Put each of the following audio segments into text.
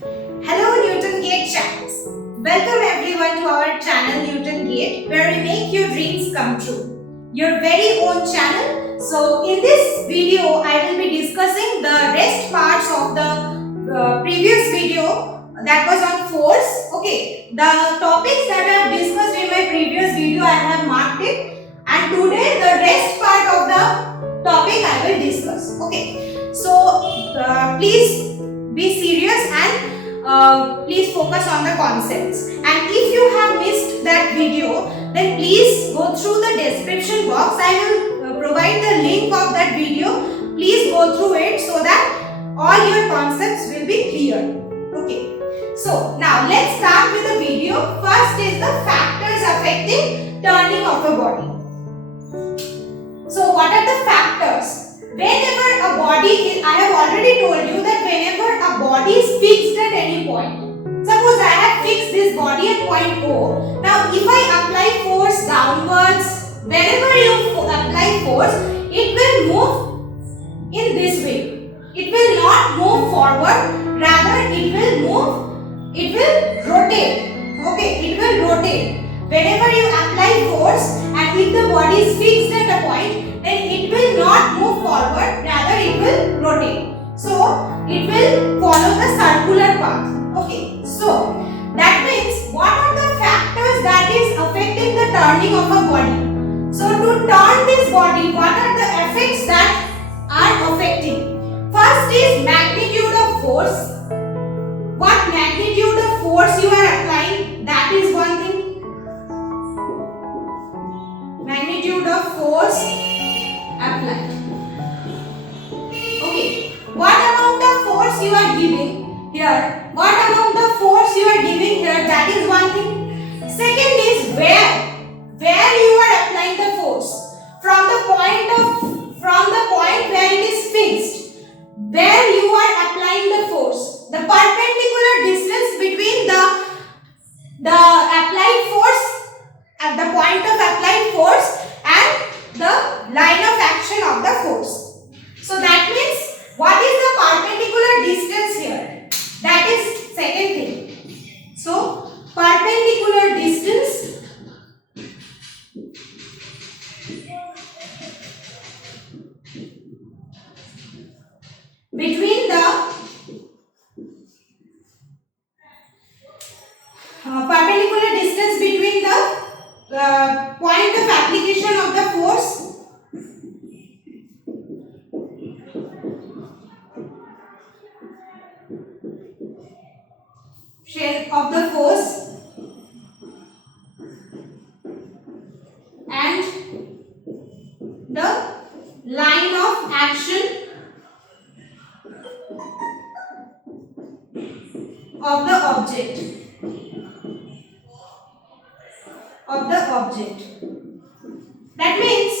Hello Newton Gate channels. Welcome everyone to our channel Newton Gate, where we make your dreams come true. Your very own channel. So in this video I will be discussing the rest parts of the previous video that was on force. Okay, the topics that I have discussed in my previous video I have marked it, and today the rest part of the topic I will discuss. Okay, so please be serious and please focus on the concepts. And if you have missed that video, then please go through the description box. I will provide the link of that video. Please go through it so that all your concepts will be clear. Okay. So now let's start with the video. First is the factors affecting turning of a body. So what are the factors? Whenever a body is, I have already told you that whenever a body is fixed at any point, suppose I have fixed this body at point O. Now if I apply force downwards, whenever you apply force, it will move in this way. It will not move forward, rather it will rotate. Okay, it will rotate. Whenever you apply force and if the body is fixed at a point, then it will not move forward, rather it will rotate. So it will follow the circular path. Okay, so that means what are the factors that is affecting the turning of a body? So to turn this body, what are the effects that are affecting? First is magnitude of force. What magnitude of force you are applying, that is one thing. Magnitude of force applied. Okay, what amount of force you are giving here? What amount of force you are giving here? That is one thing. Second is where you are applying the force. From the point where it is fixed, where you are applying the force. The perpendicular distance between the applied force at the point of applied force and the line of action of the force. So that means what is the perpendicular distance here? That is second thing. So perpendicular distance between the perpendicular distance between the point of application of the force and the line of action of the object. That means,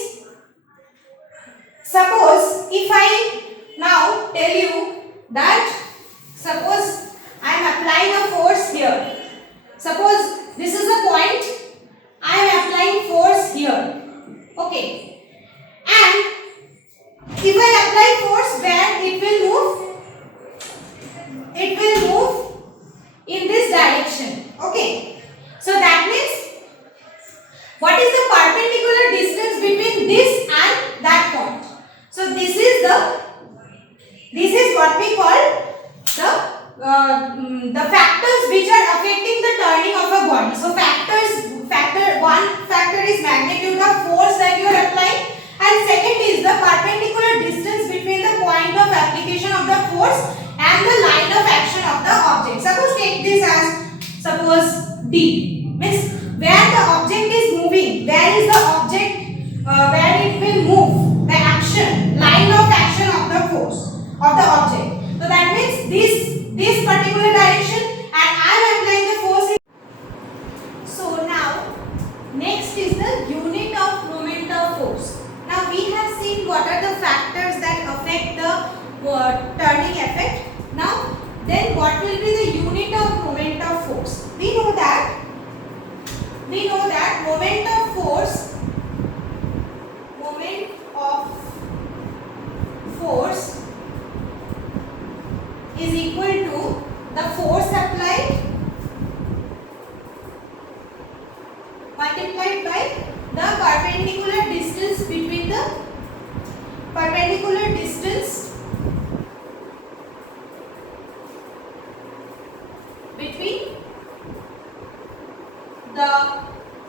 suppose if I now tell you that suppose I am applying a force here. Suppose this is a point, I am applying force here. Okay. And if I apply force where it will move? It will move in this direction. Okay. So that means what is the perpendicular distance between this and that point? So this is what we call the factors which are affecting the turning of a body. So one factor is magnitude of force that you are applying, and second is the perpendicular distance between the point of application of the force and the line of action of the object. Suppose take this as suppose D, means where the object is moving, where is the object where it will move, the action, line of action of the force of the object. So that means this particular direction, and I am applying the force. So now next is the unit of moment of force. Now we have seen what are the factors that affect the turning effect. Now then what will be the unit of moment of force? We know that moment of force is equal to the force the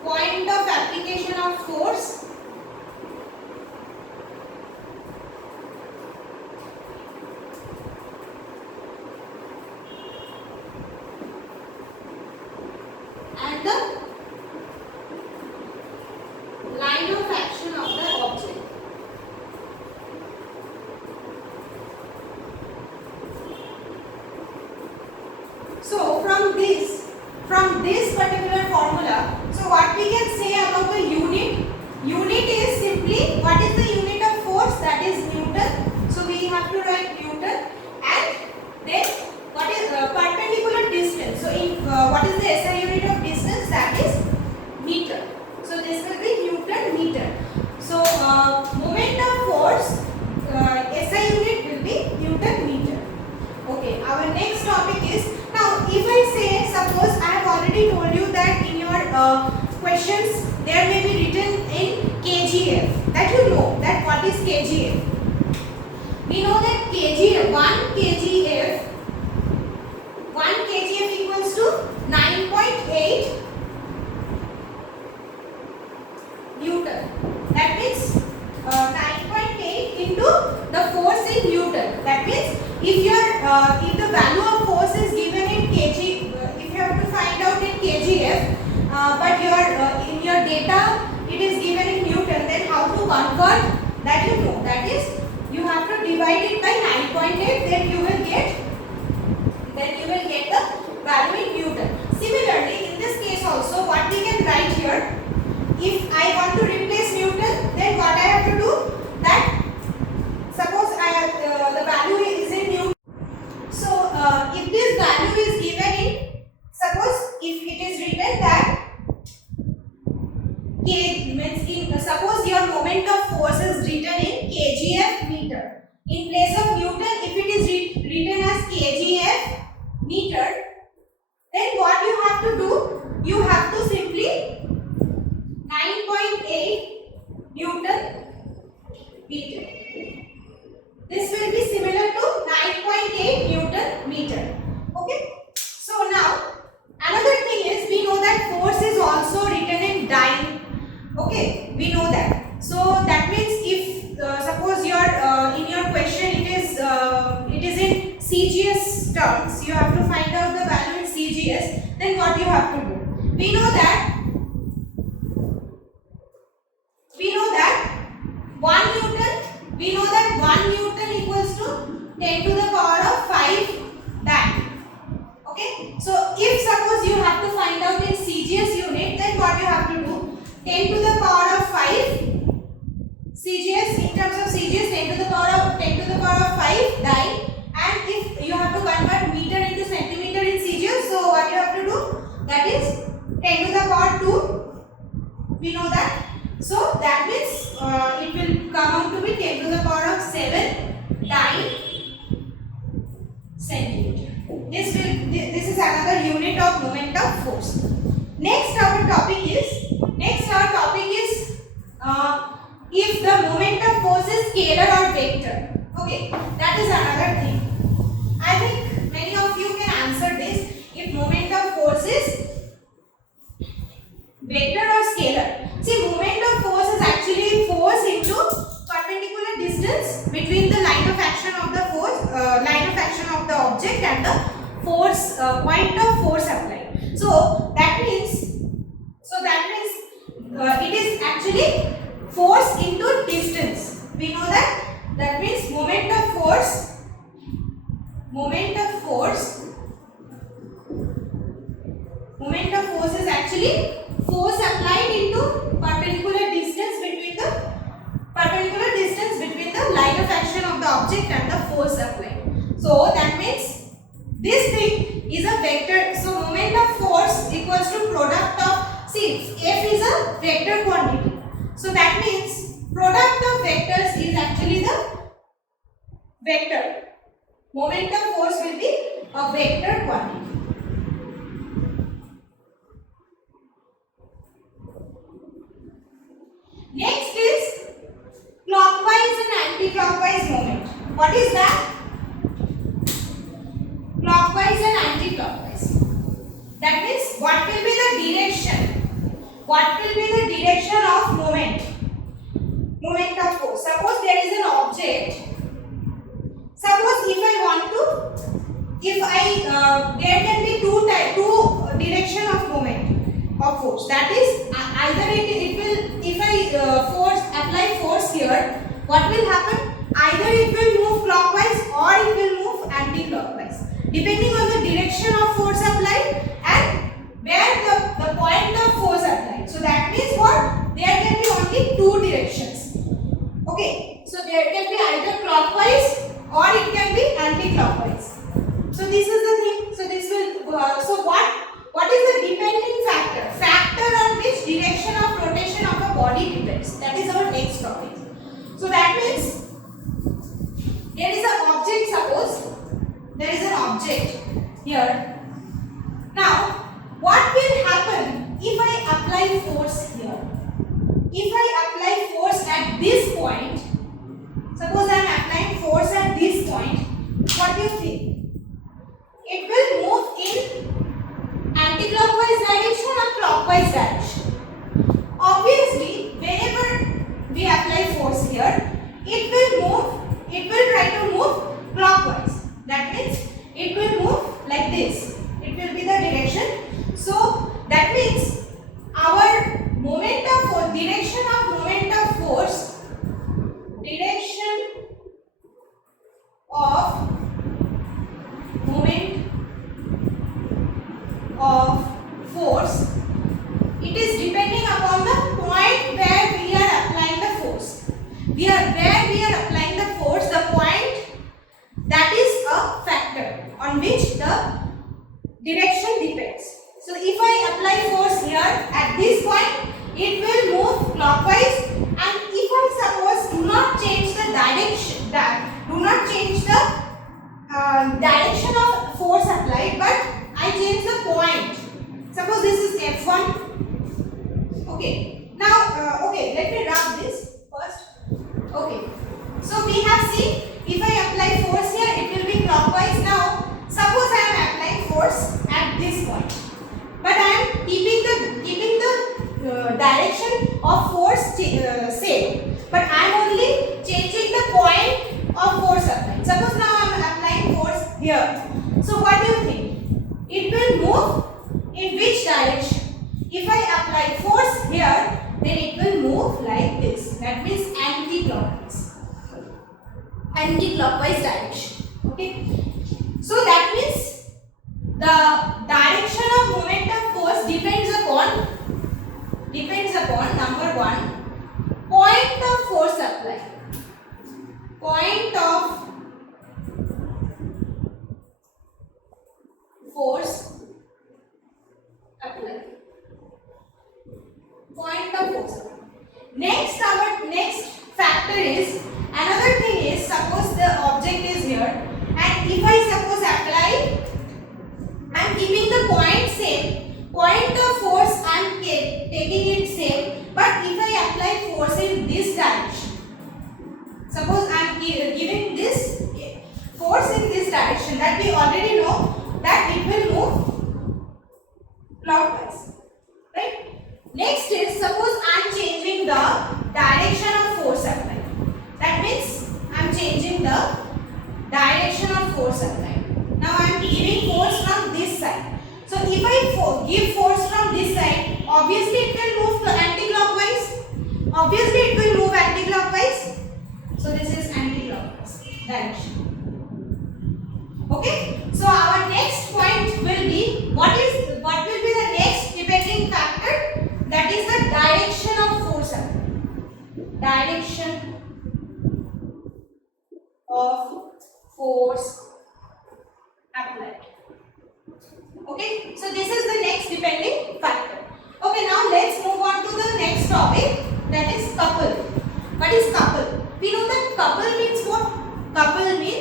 point of application of force and the line of action of the object. So from this particular formula, so what we can say about the unit? Unit is simply, what is the unit of force? That is Newton. So we have to write Newton, and then what is perpendicular distance? So in what is the SI unit of distance? That is meter. So this will be Newton meter. So moment of force, SI unit will be Newton meter. Okay, our next topic is, now if I say, suppose I have already told you that in your questions there may be written in kgf, that you know that what is kgf. We know that kgf, 1 kgf equals to 9.8 Newton. That means 9.8 into the force in Newton. That means if the value of force is given in kg, if you have to find out in kgf, but in your data it is given in Newton, then how to convert, that you know. That is, you have to divide it by 9.8, then you will get the value in Newton. Similarly, in this case also, what we can write here, if I want to replace Newton, then what I have to do, that suppose the value is in Newton. So if this value is given in, suppose if it is written that K means suppose your moment of force is written in kgf meter. In place of Newton, if it is written as kgf meter, then what you have to do, you have to simply 9.8 Newton meter. This will be similar to 9.8 Newton meter. Okay. So now another thing is, we know that force is also written in dyne. Okay, we know that. So that means if suppose in your question it is in CGS terms, you have to find out the value in CGS. Then what you have to do? We know that 1 Newton equals to 10 to the power of 5 dyne. Okay, so if suppose you have to find out in CGS unit, then what you have to do? 10 to the power of 5 CGS, in terms of CGS, 10 to the power of 5 dyne, and if you have to convert meter into centimeter in CGS, so what you have to do? That is 10 to the power 2. We know that. So that means it will come out to be 10 to the power of 7 dyne centimeter. This is another unit of moment of force. Next our topic is if the moment of force is scalar or vector. Okay, that is another thing. I think many of you can answer this. If moment of force is vector or scalar. See, moment of force is actually force into perpendicular distance between the line of action of the object and the force point of force applied. So that means it is actually force into distance. We know that. That means moment of force is actually force applied into perpendicular distance between the line of action of the object and the force applied. So that means this thing is a vector. So moment of force equals to product of, see, F is a vector quantity. So that means product of vectors is actually the vector. Moment of force will be a vector quantity. Next is clockwise and anti-clockwise moment. What is that? Clockwise and anti-clockwise. That means what will be the direction? what will be the direction of moment? Moment of force. Suppose there is an object. Suppose if I want to, there can be two direction of moment of force. That is either it will, if I apply force here, what will happen? Either it will move clockwise or it will move anti-clockwise, depending on the direction of force applied and where the point of force applied. So that means what? There can be only two directions. Okay, so there can be either clockwise or it can be anti-clockwise. So this is the thing. So this will. So what is the depending factor? Factor on which direction of rotation of a body depends. That is our next topic. So that means there is an object. Suppose there is an object here. Now, what will happen if I apply force here? If I apply force at this point, suppose I am applying force at this point, what do you think? It will move in anti-clockwise direction or clockwise direction. Obviously, whenever we apply force here, it will try to move clockwise. That means it will move like this. It will be the direction. So that means our direction of moment of force, direction of moment of force, it is depending upon the point where we are applying the force. Where we are applying the force, the point, that is a factor on which the direction depends. So if I apply force here at this point, it will move clockwise, and if I suppose do not change the direction, direction of force applied, but I change the point. Suppose this is F1. Okay. Now, okay, let me rub this first. Okay. So we have seen if I apply force here, it will be clockwise. Now, suppose I am applying force at this point, but I am keeping the direction of force same, but I am only changing the point of force applied. Suppose now I am applying force here. So what do you think? It will move in which direction? If I apply force here, then it will move like this. That means anti-clockwise direction. Okay. So that means the direction of moment of force depends upon number one, point of force applied. Point of force applied. Point of force applied. Next, our next factor is, another thing is, suppose the object is here, and if I suppose apply, I am keeping the point same, point of force I am taking it same, but if I apply force in this direction, suppose I am giving this force in this direction, that we already know that it will move clockwise, right? Next is, suppose I am changing the direction of force applied. That means I am changing the direction of force applied. Now I am giving force from this side. So if I give force from this side, obviously it will move anti-clockwise. Obviously it will move anti-clockwise. So this is anti-clockwise direction. Okay. So our next point will be, what will be the next depending factor? That is the direction of force applied. Direction of force applied. Okay, so this is the next depending factor. Okay, now let's move on to the next topic, that is couple. What is couple? We know that couple means what? Couple means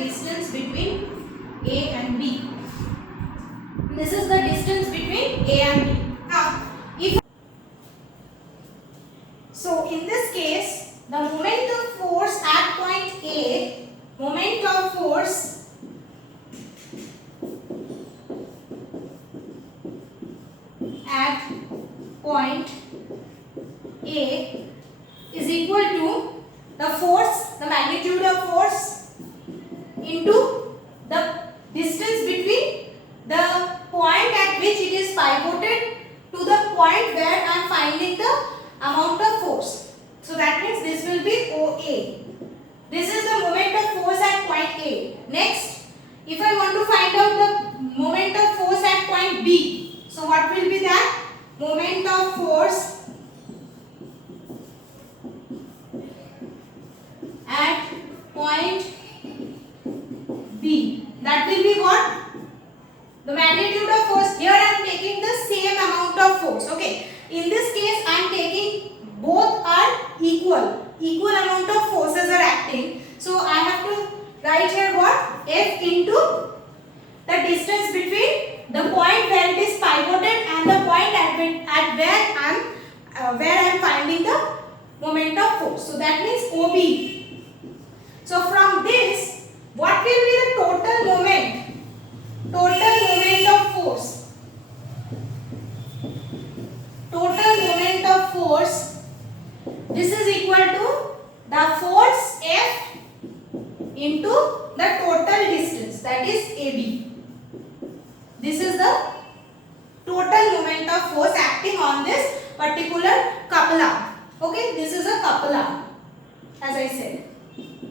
distance between A and B. This is the distance between A and B. Now, so in this case, the moment of force at point A, moment of force at point A is equal to the force, the magnitude of force into the distance between the point at which it is pivoted to the point where I am finding the amount of force. So that means this will be OA. This is the moment of force at point A. Next, if I want to find out the moment of force at point B, so what will be that? Moment of force at point B. That will be what? The magnitude of force. Here I am taking the same amount of force. Okay. In this case, I am taking both are equal. Equal amount of forces are acting. So I have to write here what? F into the distance between the point where it is pivoted and the point at where I am finding the moment of force. So that means OB. So from this, what will be the total moment? Total moment of force. Total moment of force. This is equal to the force F into the total distance, that is AB. This is the total moment of force acting on this particular couple arm. Okay, this is a couple arm, as I said,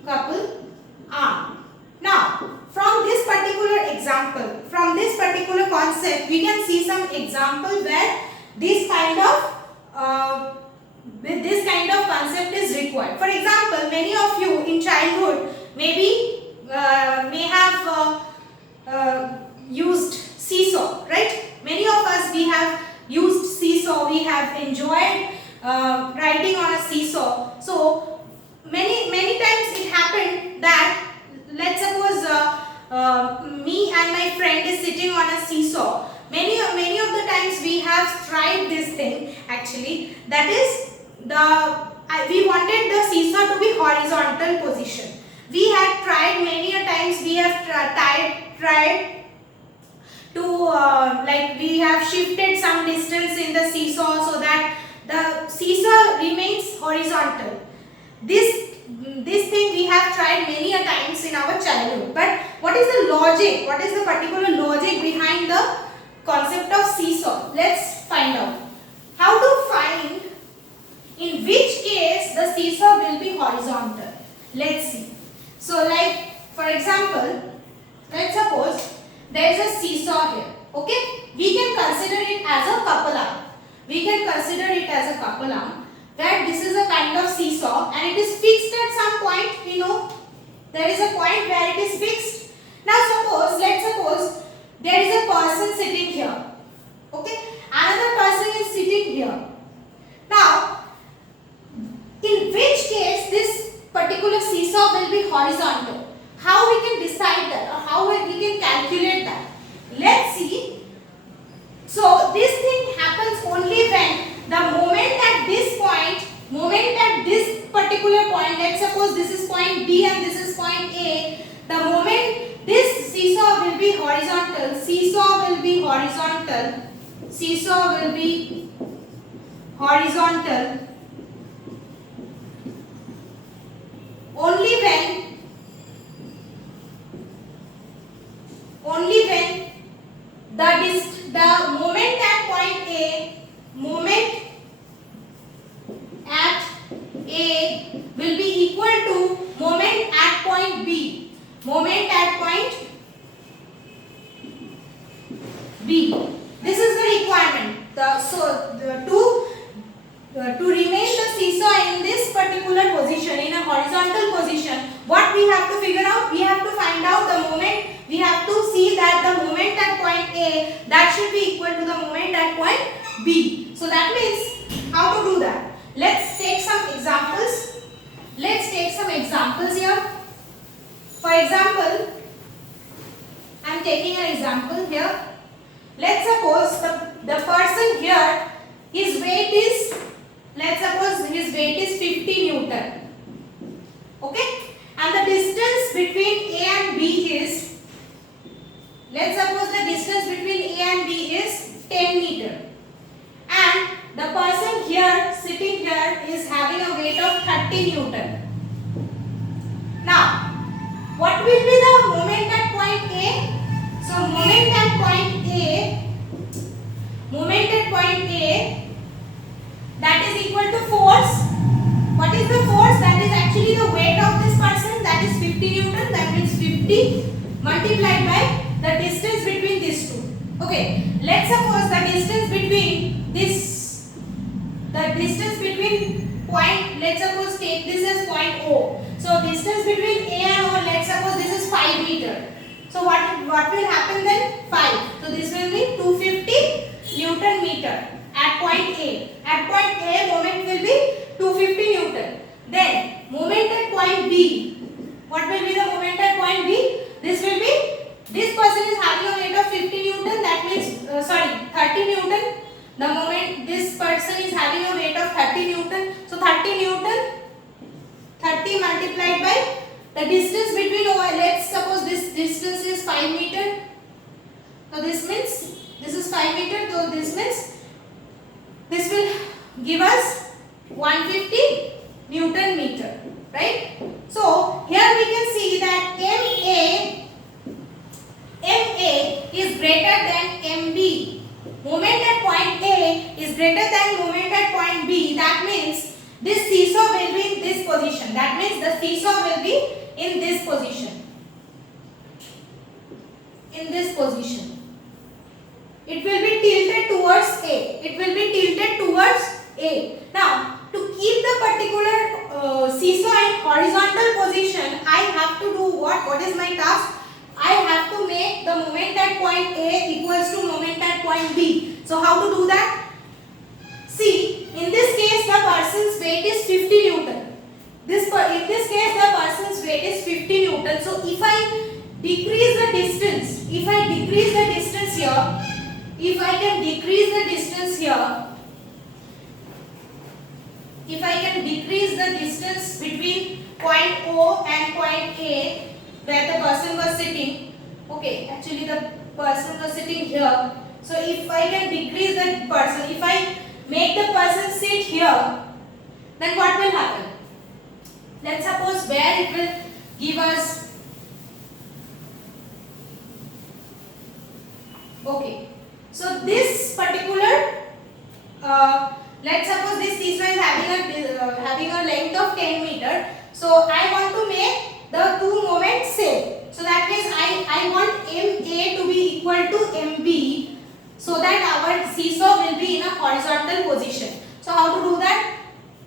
couple arm. Now, from this particular example, from this particular concept, we can see some example where this kind of concept is required. For example, many of you in childhood maybe may have used seesaw, right? Many of us, we have used seesaw, we have enjoyed riding on a seesaw. So many times it happened that, let's suppose me and my friend is sitting on a seesaw. Many of the times we have tried this thing actually. That is, we wanted the seesaw to be horizontal position. We had tried many a times. We have tried to like we have shifted some distance in the seesaw so that the seesaw remains horizontal. This thing we have tried many a times in our childhood. But what is the logic? What is the particular logic behind the concept of seesaw? Let's find out. How to find in which case the seesaw will be horizontal? Let's see. So like, for example, let's suppose there is a seesaw here. Okay? We can consider it as a couple arm. We can consider it as a couple arm. That this is a kind of seesaw and it is fixed at some point. We know there is a point where it is fixed. Now let's suppose there is a person sitting here. Okay? Another person is sitting here. Now, in which case this particular seesaw will be horizontal? How we can decide that, or how we can calculate that? Let's see. So this thing happens only when the moment at this particular point, let's suppose this is point B and this is point A, the moment this seesaw will be horizontal, seesaw will be horizontal only when the moment at point A, will be equal to moment at point B. This is the requirement. To remain the seesaw in this particular position, in a horizontal position, what we have to figure out? We have to find out the moment. We have to see that the moment at point A, that should be equal to the moment at point B. So that means, how to do that? Let's take some examples. Let's take some examples here. For example, I am taking an example here. Let's suppose the person here, his weight is, let's suppose his weight is 50 Newton. Okay? And the distance between A and B is, let's suppose the distance between A and B is 10 meter. And the person here, sitting here, is having a weight of 30 Newton. Now, what will be the moment at point A? So, moment at point A, that is equal to force. What is the force? That is actually the weight of this person, that is 50 Newton. That means 50 multiplied by the distance between these two. Okay, let's suppose the distance between this, point, let's suppose take this as point O. So distance between A and O, let's suppose this is 5 meter. So what will happen then? 5. So this will be 250 Newton meter at point A. At point A, moment will be 250 Newton. Then moment at point B. What will be the moment at point B? This will be, this person is having a weight of 50 Newton, that means 30 Newton. The moment this person is having a weight of 30 Newton, so 30 Newton, 30 multiplied by the distance between, let's suppose this distance is 5 meter. So this means this is 5 meter, so this means this will give us 150 Newton meter, right? So here we can see that MA is greater than MB. Moment at point A is greater than moment at point B. That means this seesaw will be in this position. That means the seesaw will be in this position. In this position. It will be tilted towards A. It will be tilted towards A. Now, to keep the particular seesaw in horizontal position, I have to do what? What is my task? I have to make the moment at point A equals to moment at point B. So how to do that? See, in this case the person's weight is 50 Newton. In this case the person's weight is 50 Newton. So if I decrease the distance, if I can decrease the distance between point O and point A where the person was sitting, okay, actually the person was sitting here. So if I can decrease the person, if I make the person sit here, then what will happen? Let's suppose where it will give us, okay, so this particular, let's suppose this seesaw is having a length of 10 meter. So I want to make the two moments same. So that means I want MA to be equal to MB, so that our seesaw will be in a horizontal position. So how to do that?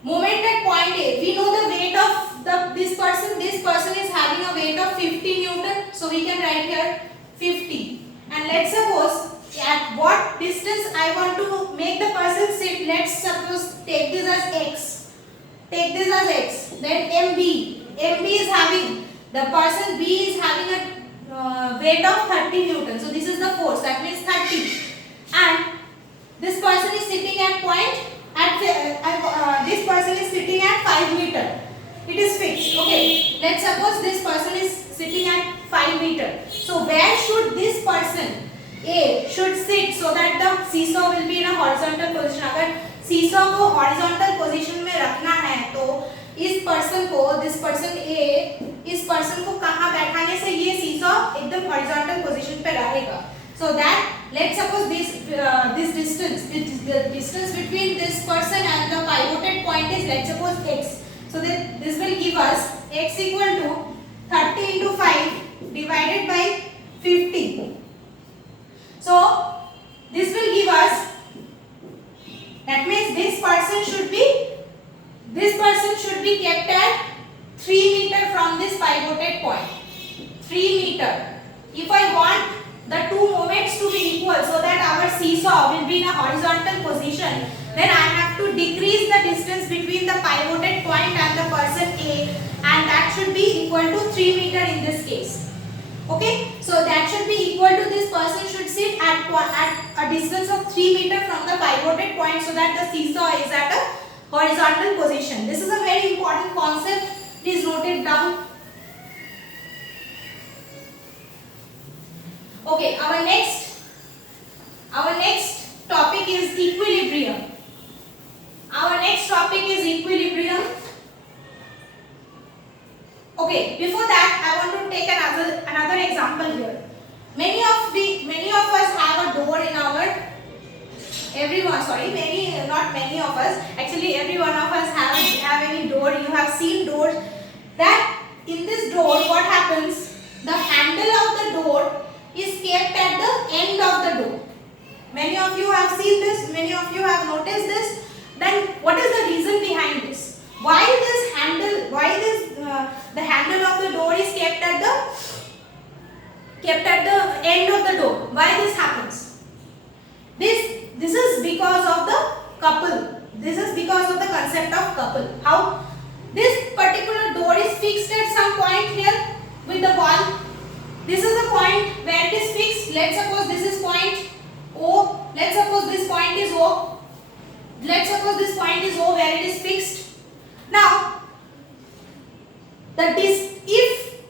Moment at point A, we know the weight of this person. This person is having a weight of 50 Newton. So we can write here 50. And let's suppose at what distance I want to make the person sit. Let's suppose take this as X. Take this as X. Then MB. MB is having, the person B is having a weight of 30 Newton. So this is the force. That means 30. And this person is sitting at point, this person is sitting at 5 meter. It is fixed. Okay. Let's suppose this person is sitting at 5 meter. So where should this person A should sit so that the seesaw will be in a horizontal position? अगर seesaw को horizontal position में रखना है तो इस person को, this person ए, इस person को कहाँ बैठाने से ये सीसॉ एकदम हॉरिजॉन्टल पोजीशन पे रहेगा. So that, let's suppose this distance, the distance between this person and the pivoted point is, let's suppose X. So that this will give us X equal to 30 into 5 divided by 50. So this will give us, that means this person should be kept at 3 meter from this pivoted point. 3 meter. If I want the two moments to be equal so that our seesaw will be in a horizontal position, then I have to decrease the distance between the pivoted point and the person A, and that should be equal to 3 meter in this case. Okay, so that should be equal to, this person should sit at a distance of 3 meter from the pivoted point, so that the seesaw is at a horizontal position. This is a very important concept. Please note it down. Okay, our next topic is equilibrium. Our next topic is equilibrium. Okay, before that I want to take another example here. Many of us have a door in our, not many of us, actually every one of us have any door. You have seen doors, that in this door what happens, the handle of the door is kept at the end of the door. Many of you have seen this, many of you have noticed this. Then what is the reason behind this? Why the handle of the door is kept at the end of the door? Why this happens? This is because of the couple. This is because of the concept of couple. How? This particular door is fixed at some point here with the wall. This is the point where it is fixed. Let's suppose this is point O. Let's suppose this point is O. Let's suppose this point is O where it is fixed. Now, if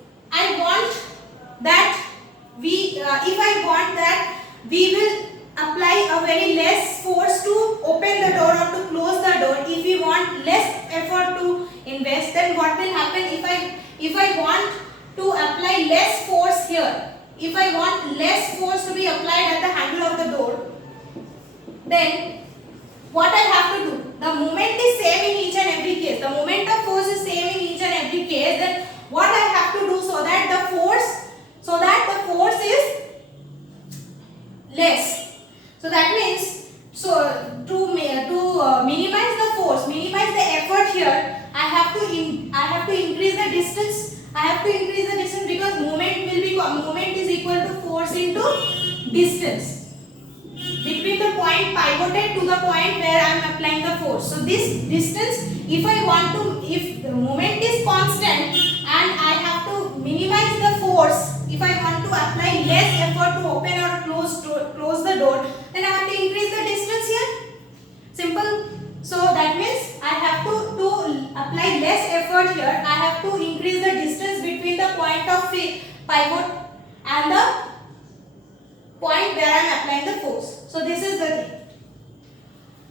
I want that we will apply a very less force to open the door or to close the door. If we want less effort to invest, then what will happen? If I want to apply less force here, if I want less force to be applied at the handle of the door, then what I have to do? The moment is same in each and every case. The moment of force is same in each and every case. Then what I have to do so that the force is less. So that means, to minimize the force, minimize the effort here, I have to increase the distance. I have to increase the distance because moment is equal to force into distance between the point pivoted to the point where I am applying the force. So this distance, if the moment is constant and I have to minimize the force, if I want to apply less effort to open or close the door, then I have to increase the distance here. Simple. So that means I have to apply less effort here. I have to increase the distance between the point of pivot and the point where I am applying the force. So this is the thing.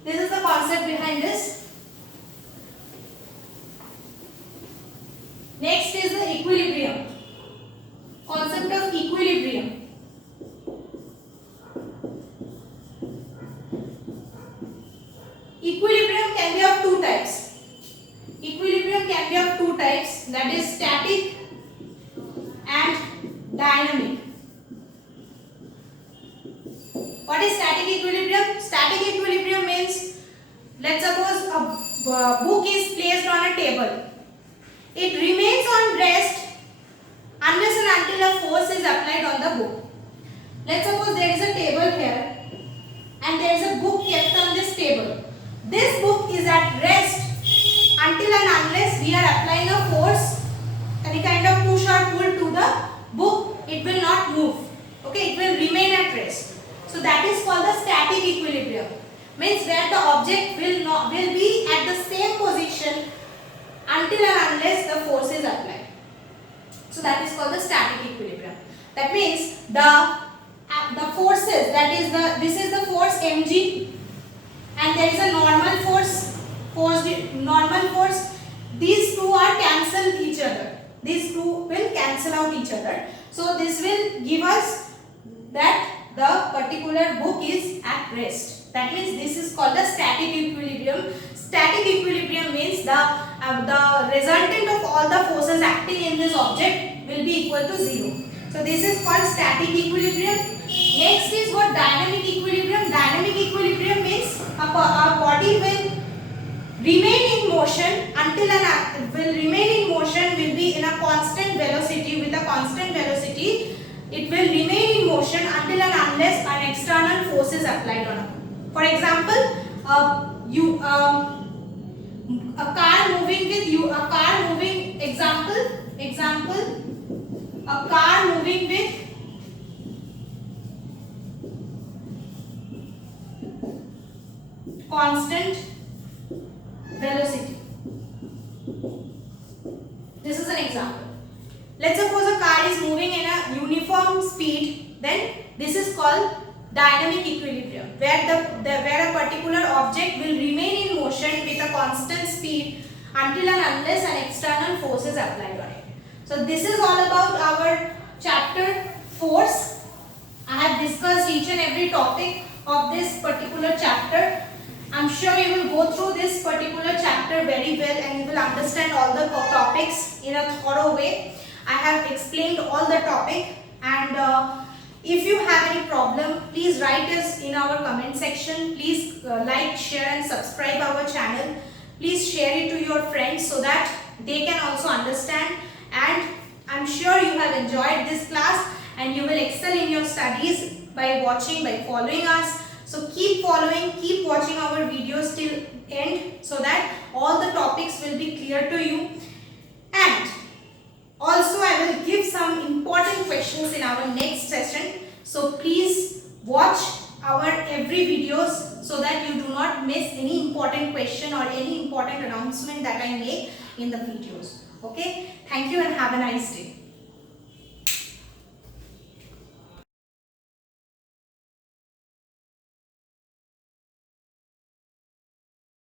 This is the concept behind this. Next is the equilibrium. Concept of equilibrium. Equilibrium can be of two types. Equilibrium can be of two types, that is static and dynamic. What is static equilibrium? Static equilibrium means, let's suppose a book is placed on a table. It remains on rest unless and until a force is applied on the book. Let's suppose there is a table here and there is a book kept on this table. This book is at rest until and unless we are applying a force, any kind of push or pull to the book, it will not move. Okay, it will remain at rest. So that is called the static equilibrium. Means where the object will be at the same position until and unless the force is applied. So that is called the static equilibrium. That means the forces, this is the force mg, and there is a normal force. These two are cancel each other. These two will cancel out each other. So this will give us that the particular book is at rest. That means this is called the static equilibrium. Static equilibrium means the resultant of all the forces acting in this object will be equal to 0. So this is called static equilibrium. Next is what dynamic equilibrium. Dynamic equilibrium means a body will remain in motion will be in a constant velocity. With a constant velocity, it will remain in motion until and unless an external force is applied on it. For example, a car moving example a car moving with constant velocity. This is an example. Let's suppose a car is moving in a uniform speed, then this is called dynamic equilibrium, where a particular object will remain in motion with a constant speed until and unless an external force is applied on it. So this is all about our chapter force. I have discussed each and every topic of this particular chapter. I'm sure you will go through this particular chapter very well and you will understand all the topics in a thorough way. I have explained all the topic, and if you have any problem, please write us in our comment section. Please like, share and subscribe our channel. Please share it to your friends so that they can also understand, and I'm sure you have enjoyed this class and you will excel in your studies by watching, by following us. So keep following, keep watching our videos till end so that all the topics will be clear to you. And also I will give some important questions in our next session. So please watch our every videos so that you do not miss any important question or any important announcement that I make in the videos. Okay, thank you and have a nice day.